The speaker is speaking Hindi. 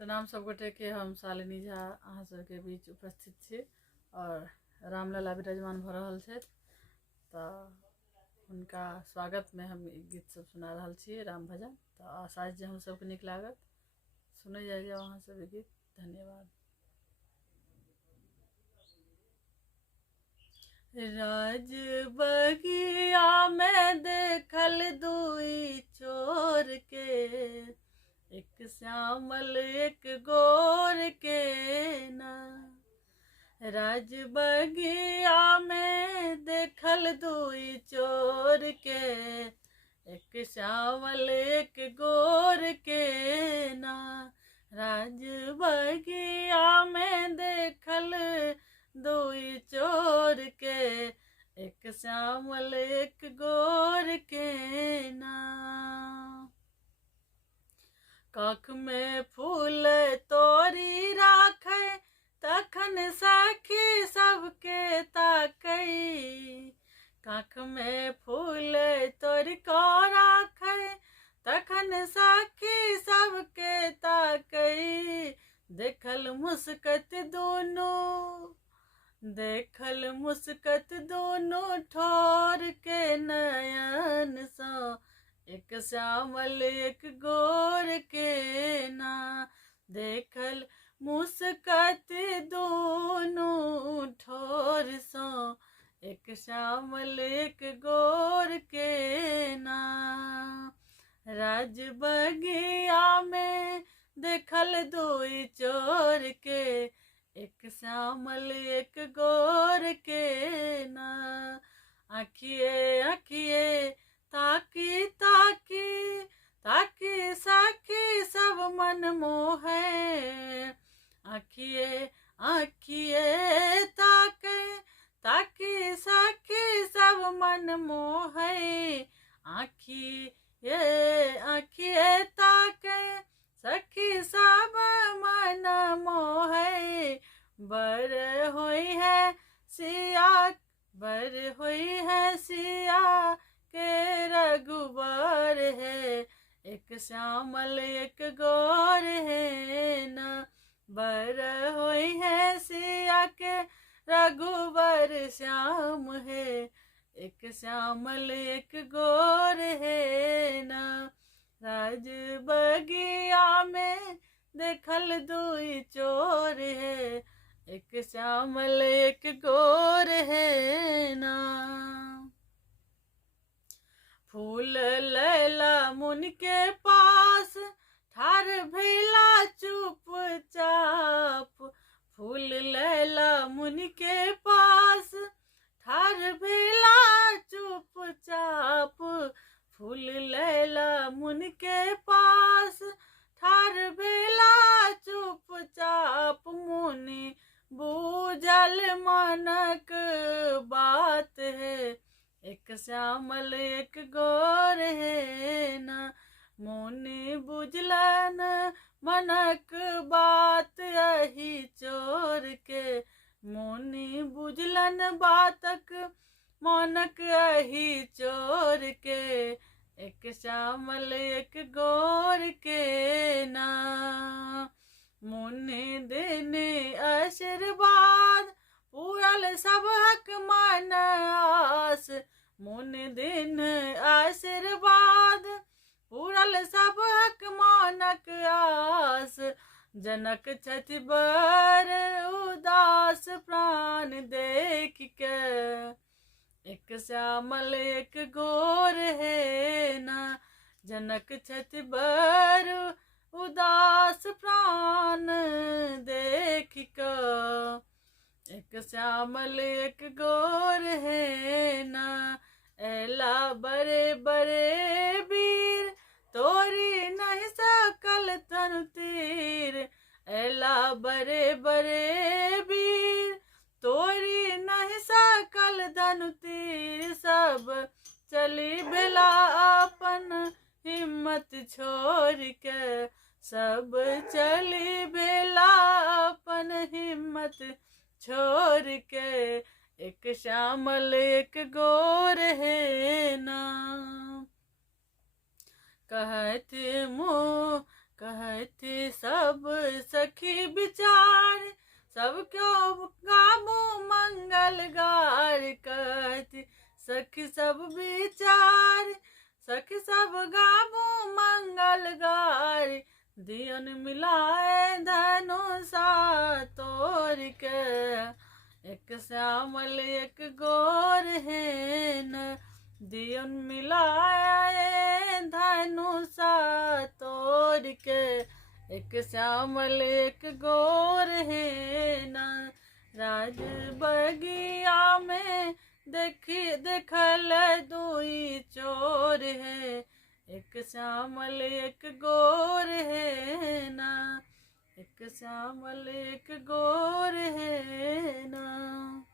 प्रणाम सब गोटे के। हम शालिनी झा अहाँ सबके बीच उपस्थित छी और रामलला विराजमान भ रहल छथि तऽ हुनका स्वागत में हम ई गीत सब सुना रहल छी, राम भजन। तऽ आशा जे हम सबके नीक लागत, सुनै जाओ अहाँ सब ई गीत। धन्यवाद। राज बगिया में देखल दुई चोर के, एक श्यामल एक गोर के ना। राज बगिया में देखल दुई चोर के, एक श्यामल एक गोर के ना। राज बगिया में देखल दुई चोर के, एक श्यामल एक गोर के ना। काख में फूल तोरी राखे, तखन सखी सबके ताकई। काख में फूल तोरी को राखे, तखन सखी सबके ताकई। देखल मुस्कत दोनों, देखल मुस्कत दोनों ठोर के नयन सा, एक श्यामल एक गोर के ना। देखल मुस्कत दोनों ठोर सो, एक श्यामल एक गोर के ना। राज बगिया में देखल दुई चोर के, एक श्यामल एक गोर के ना। आखिए आखिए ताकी ताकी, ताकी सखी सब मन मोहे। आखिए आखिए ताके, ताकी सखी सब मन मोहे। आखिए आखिए ताके, सखी सब मन मोहे। बर होई है सिया, बर होई है सिया के रघुबर है, एक श्यामल एक गोर है ना। बर होई है सिया के रघुबर श्याम है, एक श्यामल एक गोर है ना। राज बगिया में देखल दुई चोर है, एक श्यामल एक गोर है ना। फूल लैला मुन के पास, ठार भैला चुपचाप। फूल लैला मुन के पास, ठार भैला चुपचाप। फूल लैला मुन के पास, ठार भैला चुपचाप। मुनि बूझल मनक बात है, एक श्यामल एक गोर है ना। मुनि बुझलन मनक बात यही चोर के, मुनि बुझलन बातक मनक यही चोर के, एक श्यामल एक गोर के ना। मुनि देने आशीर्वाद, पूरल सब हक मन आस। मुनि दिन आशीर्वाद, पूरल सब हक मानक आस। जनक छथि बर उदास प्राण देख के, एक श्यामल एक गोर है ना। जनक छथि बर उदास प्राण देख के, एक श्यामल एक गोर है ना। एला बड़े बड़े वीर, तोरी नहीं सकल तनु तीर। एला बड़े बड़े वीर, तोरी नहीं सकल धनु तीर। सब चली बेला अपन हिम्मत छोड़ के, सब चली बेला अपन हिम्मत छोड़ के, एक श्यामल एक गोर है ना। कहते मुँह कहते सब सखी विचार, सब क्यों गामो मंगल गार कहती सखी सब विचार, सखी सब गामो मंगल गार, दियन मिलाए धनुषा तोड़ के, एक श्यामल एक गोर है न, दियन मिलाए धनुषा तोड़ के, एक श्यामल एक गोर है न, राज बगिया में देखल दुई चोर है, एक श्यामल एक गोर है न, एक श्यामल एक गोर है न।